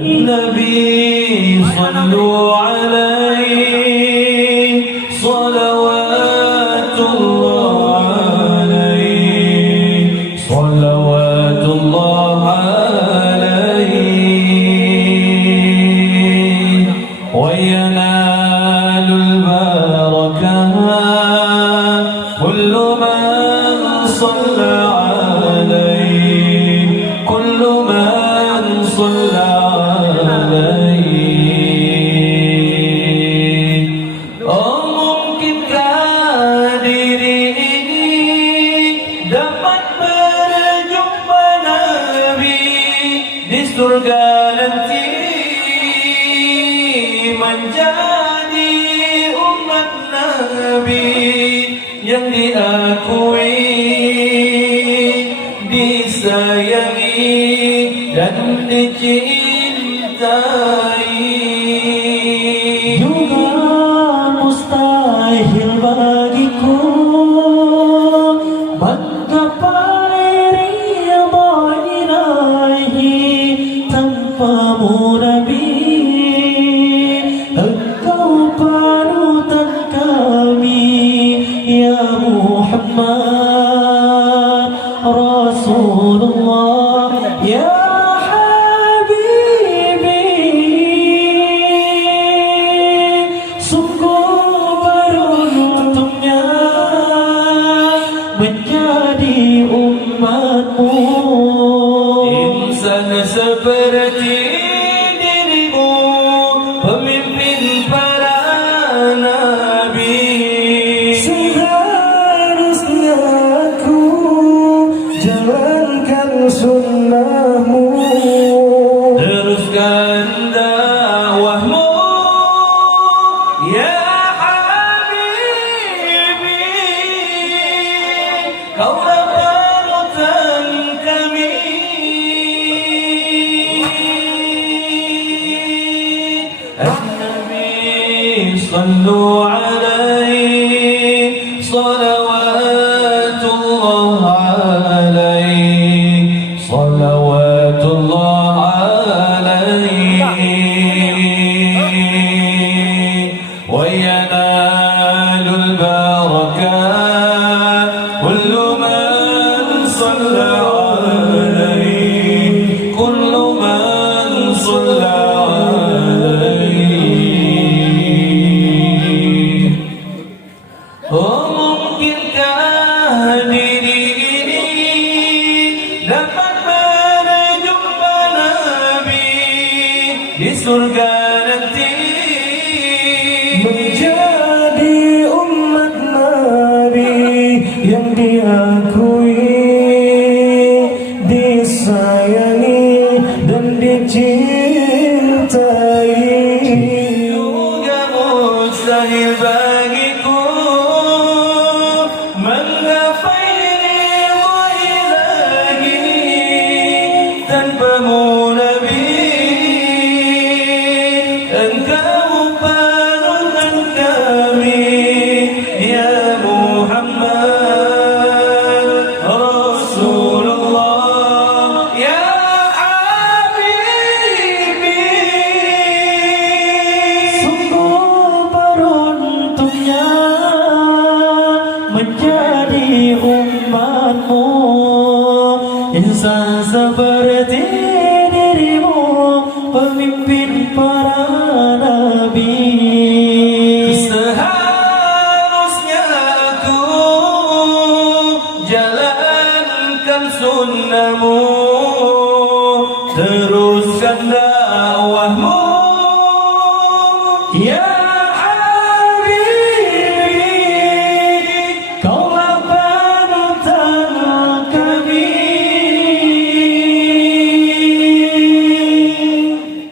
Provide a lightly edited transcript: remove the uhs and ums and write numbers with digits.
النبي صلوا عليه صلوات الله عليه صلوات الله عليه وينال البركة كل من صلى عليه كل من صلى surga nanti menjadi umat Nabi yang diakui, disayangi dan dicintai. Juga mustahil bagiku menggapai ridha ilahi tanpamu Nabi. Engkau panutan kami ya Muhammad Rasulullah ya menjadi umatmu. Insan seperti dirimu, pemimpin para nabi. Seharusnya aku jalankan sunnahmu, teruskan dakwahmu ya kaulah panutan kami. An-Nabi sallu alaihi salawatullah alaihi salawatullah alaihi wa yanalul barakah kullu صلى عليه كل من صلى عليه. Oh mungkinkah diri ini dapat berjumpa Nabi di surga nanti, menjadi umat Nabi yang diakui, disayangi dan dicintai. Juga mustahil bagiku menggapai ridha ilahi tanpamu Nabi. Engkau panutan kami ya Muhammad Rasulullah ya Habibi. Sungguh beruntungnya menjadi umatmu. Insan